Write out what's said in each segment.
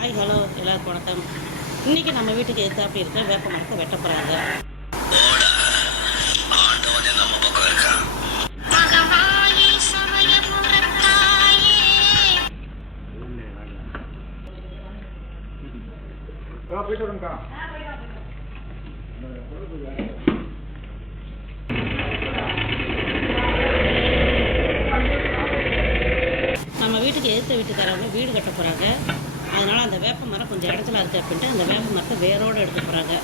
Hi hello எல்லாருக்கும் வணக்கம் இன்றைக்கி நம்ம வீட்டுக்கு எதிர்த்தாப்பி இருக்கிற வேப்ப மரத்தை வெட்ட போகிறாங்க நம்ம போயிட்டு நம்ம வீட்டுக்கு எதிர்த்த வீட்டுக்காரவங்க வீடு கட்ட போகிறாங்க அதனால் அந்த வேப்ப மரம் கொஞ்சம் இடத்துல இருக்குது அப்படின்ட்டு அந்த வேப்ப மரத்தை வேரோடு எடுக்க போகிறாங்க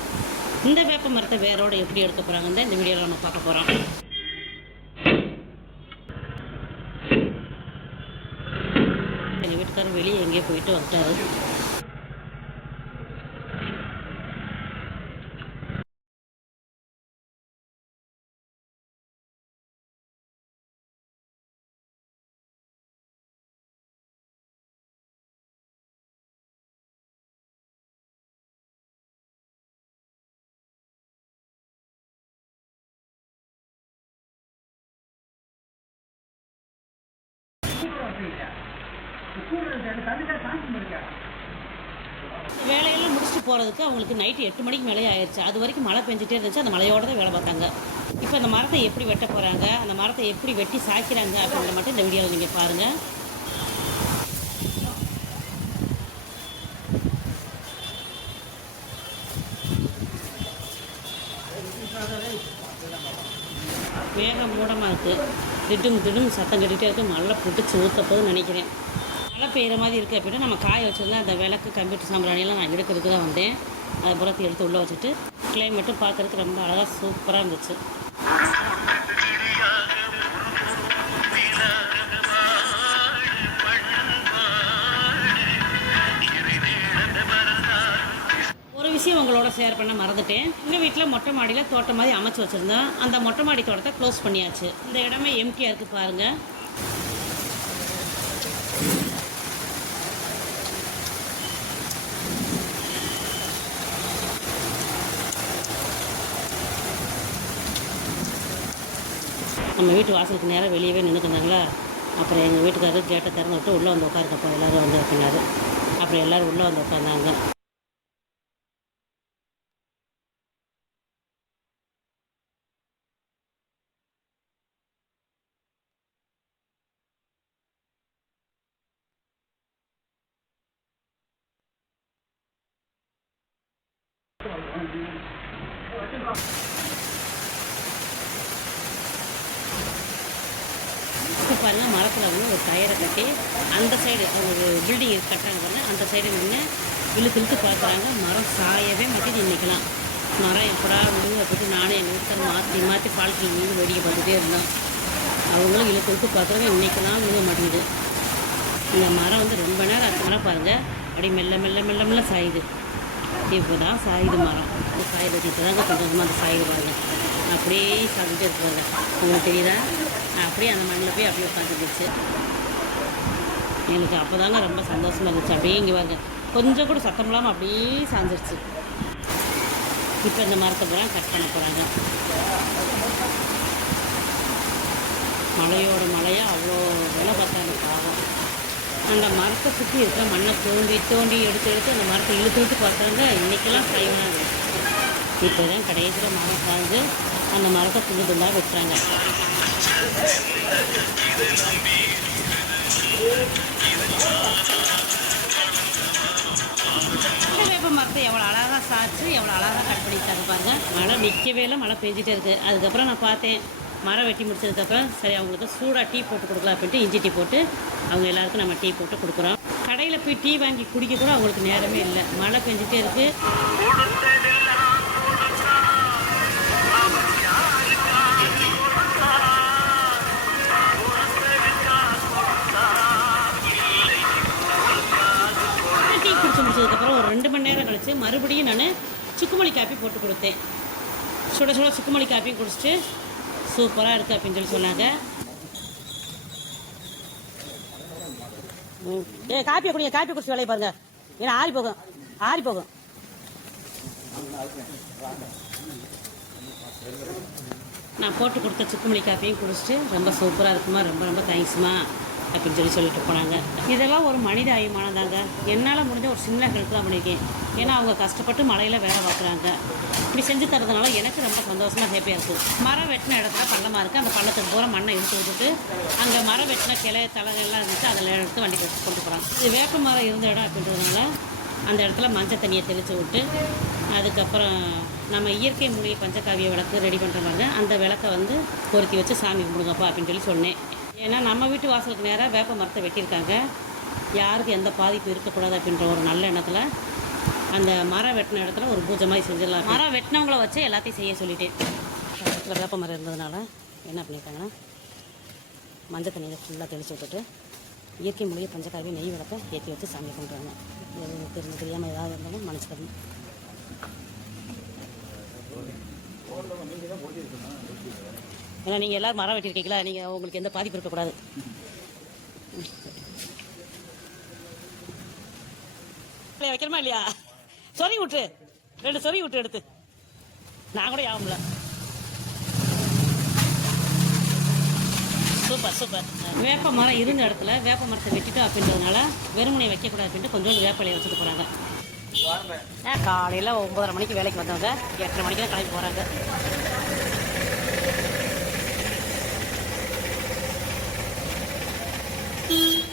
இந்த வேப்ப மரத்தை வேரோடு எப்படி எடுக்க போகிறாங்கன்னு தான் இந்த வீடியோவில் நம்ம பார்க்க போகிறோம் எங்கள் வீட்டுக்காரர் வெளியே எங்கேயோ போயிட்டு வந்துட்டாரு. வேலையெல்லாம் முடிச்சுட்டு போகிறதுக்கு அவங்களுக்கு நைட்டு எட்டு மணிக்கு மேலே ஆயிடுச்சு அது வரைக்கும் மழை பெஞ்சிட்டே இருந்துச்சு. அந்த மழையோட தான் வேலை பார்த்தாங்க. இப்போ அந்த மரத்தை எப்படி வெட்ட போகிறாங்க அந்த மரத்தை எப்படி வெட்டி சாய்க்கிறாங்க? அப்படின்றத மட்டும் இந்த வீடியோவில் நீங்கள் பாருங்கள் வேக மூடமாக இருக்குது திடும் திடும் சத்தம் கட்டிகிட்டே இருக்குது மழை பிடிச்சி ஊற்ற நினைக்கிறேன். மழை பெய்கிற மாதிரி இருக்குது அப்படின்னா நம்ம காய வச்சுருந்தா அந்த விளக்கு கம்ப்யூட்டர் சாம்பிராணியெல்லாம் நான் எடுக்கிறதுக்கு தான் வந்தேன். அதை புறத்தை எடுத்து உள்ளே வச்சுட்டு கிளைமேட்டும் பார்க்கறதுக்கு ரொம்ப அழகாக சூப்பராக இருந்துச்சு. விஷயம் உங்களோட ஷேர் பண்ண மறந்துட்டேன். எங்கள் வீட்டில் மொட்டை மாடியில் தோட்டம் மாதிரி அமைச்சு வச்சுருந்தோம். அந்த மொட்டை மாடி தோட்டத்தை க்ளோஸ் பண்ணியாச்சு. இந்த இடமே எம்டியாக இருக்குது பாருங்கள் நம்ம வீட்டு வாசலுக்கு நேராக வெளியவே நின்றுக்குனாங்களா அப்புறம் எங்கள் வீட்டுக்காரர் கேட்டை திறந்து விட்டு உள்ளே வந்து உட்காருக்கப்போ எல்லோரும் வந்து உட்காந்தாரு அப்புறம் எல்லோரும் உள்ளே வந்து உட்காந்தாங்க இப்போ பாருங்கள் மரத்தில் வந்து ஒரு டயரை கட்டி அந்த சைடு ஒரு பில்டிங் கட்டுறாங்க பாருங்கள் அந்த சைடு நின்று இழுத்து இழுத்து பார்க்குறாங்க மரம் சாயவே மாட்டி நின்றுக்கலாம் மரம் எப்படா விழுங்க போட்டு நானே எங்கள் வீட்டில் மாற்றி மாற்றி பால்கனி விழுந்து வேடிக்கை பார்த்துட்டே இருந்தோம் அவங்களும் இழுத்து இழுத்து பார்க்குறாங்க இன்றைக்கெல்லாம் விழுக மாட்டேங்குது. இந்த மரம் வந்து ரொம்ப நேரம் அந்த மரம் பாருங்கள் அப்படியே மெல்ல மெல்ல மெல்ல மெல்ல சாயுது. இப்போ தான் சாயுது மரம். சாயுது இப்போ தாங்க சந்தோஷமாக கொஞ்சமாக அந்த சாயுது பாருங்க அப்படியே சாப்பிட்டுட்டே இருப்பாங்க உங்களுக்கு தெரியுதா? அப்படியே அந்த மண்ணில் போய் அப்படியே உட்காந்துருந்துச்சு எனக்கு அப்போ தாங்க ரொம்ப சந்தோஷமாக இருந்துச்சு. அப்படியே இங்கே பாருங்க. கொஞ்சம் கூட சத்தம் இல்லாமல் அப்படியே சாஞ்சிருச்சு. இப்போ இந்த மரத்தை பூரா கட் பண்ண போகிறாங்க மலையோட மலையாக அவ்வளோ வேலை பார்த்தாங்க. பாவம். அந்த மரத்தை சுற்றி இருக்கிற மண்ணை தோண்டி தோண்டி எடுத்து எடுத்து அந்த மரத்தை இழுத்து விட்டு பார்த்தாங்க. இன்றைக்கெல்லாம் கைவினாங்க இப்போ தான் கடைசியில் மரம் சாய்ந்து அந்த மரத்தை துண்டு துண்டாக வெட்டுறாங்க. வேப்ப மரத்தை எவ்வளோ அழகாக சாய்ச்சி எவ்வளோ அழகாக கட் பண்ணிட்டாங்க பாருங்க. மழை நிற்கவே இல்லை மழை பெஞ்சிட்டே இருக்குது அதுக்கப்புறம் நான் பார்த்தேன். மரம் வெட்டி முடிச்சதுக்கப்புறம் சரி அவங்களுக்கு சூடாக டீ போட்டு கொடுக்கலாம் அப்படின்ட்டு இஞ்சி டீ போட்டு அவங்க எல்லாருக்கும் நம்ம டீ போட்டு கொடுக்குறோம். கடையில் போய் டீ வாங்கி குடிக்க கூட அவங்களுக்கு நேரமே இல்லை. மழை பெஞ்சிட்டே இருக்குது டீ முடிச்சதுக்கப்புறம் ஒரு ரெண்டு மணி நேரம் கழித்து மறுபடியும் நான் சுக்குமல்லி காப்பி போட்டு கொடுத்தேன். சுட சுட சுக்குமல்லி காப்பியும் குடிச்சிட்டு சூப்பராக இருக்குது அப்படின்னு சொல்லி சொன்னாங்க. ஏ காப்பியை குடிங்க காப்பி குடிச்சு வேலையை பாருங்க. ஏன்னா ஆறி போகும் ஆறி போகும். நான் போட்டு கொடுத்த சுக்குமணி காப்பியும் குடிச்சிட்டு ரொம்ப சூப்பராக இருக்குமா ரொம்ப ரொம்ப தேங்க்ஸ்மா அப்படின்னு சொல்லி சொல்லிட்டு போனாங்க. இதெல்லாம் ஒரு மனித ஆயுமானதாங்க தாங்க என்னால் முடிஞ்ச ஒரு சின்ன ஹெல்ப் தான் பண்ணியிருக்கேன் ஏன்னா அவங்க கஷ்டப்பட்டு மலையில் வேலை பார்க்குறாங்க. இப்படி செஞ்சு தரதுனால எனக்கு ரொம்ப சந்தோஷமாக ஹாப்பியாக இருக்குது மரம் வெட்டின இடத்துல பள்ளமாக இருக்குது அந்த பள்ளத்துக்கு பூரா மண்ணை இழுத்து விட்டுட்டு அங்கே மரம் வெட்டின கிளை தலைகள்லாம் இருந்துச்சு. அதில் எடுத்து வண்டி கொண்டு போகிறாங்க இது வேப்ப மரம் இருந்த இடம் அப்படின்றதுனால அந்த இடத்துல மஞ்சள் தண்ணியை தெளித்து விட்டு அதுக்கப்புறம் நம்ம இயற்கை மூலிகை பஞ்சகாவிய விளக்கு ரெடி பண்ணுறாங்க அந்த விளக்கை வந்து பொருத்தி வச்சு சாமி கும்பிடுங்கப்பா அப்படின்னு சொல்லி சொன்னேன். ஏன்னா நம்ம வீட்டு வாசலுக்கு நேராக வேப்ப மரத்தை வெட்டியிருக்காங்க. யாருக்கும் எந்த பாதிப்பு இருக்கக்கூடாது அப்படின்ற ஒரு நல்ல எண்ணத்தில் அந்த மரம் வெட்டின இடத்துல ஒரு பூஜை மாதிரி செஞ்சிடலாம். மரம் வெட்டினவங்கள வச்சு எல்லாத்தையும் செய்ய சொல்லிட்டேன். இடத்துல வேப்ப மரம் இருந்ததுனால என்ன பண்ணியிருக்காங்கன்னா மஞ்சள் தண்ணியில் ஃபுல்லாக தெளித்து விட்டுட்டு இயற்கை மொழியை பஞ்சக்காரவே நெய் விளக்க ஏற்றி வச்சு சாமி கும்பிட்றாங்க. இது தெரிஞ்சு தெரியாமல் ஏதாவது இருந்தாலும் மன்னிச்சுக்கணும் ஏன்னா நீங்கள் எல்லோரும் மரம் வெட்டியிருக்கீங்களா நீங்கள் உங்களுக்கு எந்த பாதிப்பு இருக்கக்கூடாது. இல்லையா, வைக்கிறோமா இல்லையா? சொறி விட்டு ரெண்டு சொறி விட்டு எடுத்து. நான் கூட யாபம்ல சூப்பர் சூப்பர். வேப்ப மரம் இருந்த இடத்துல வேப்ப மரத்தை வெட்டிட்டோம் அப்படின்றதுனால வெறுமனை வைக்கக்கூடாது அப்படின்ட்டு கொஞ்சோண்டு வேப்பலையை வச்சுட்டு போகிறாங்க காலையில் ஒம்பதரை மணிக்கு வேலைக்கு வந்தவங்க எட்டரை மணிக்கு தான் கிளம்பி போகிறாங்க Mm-hmm.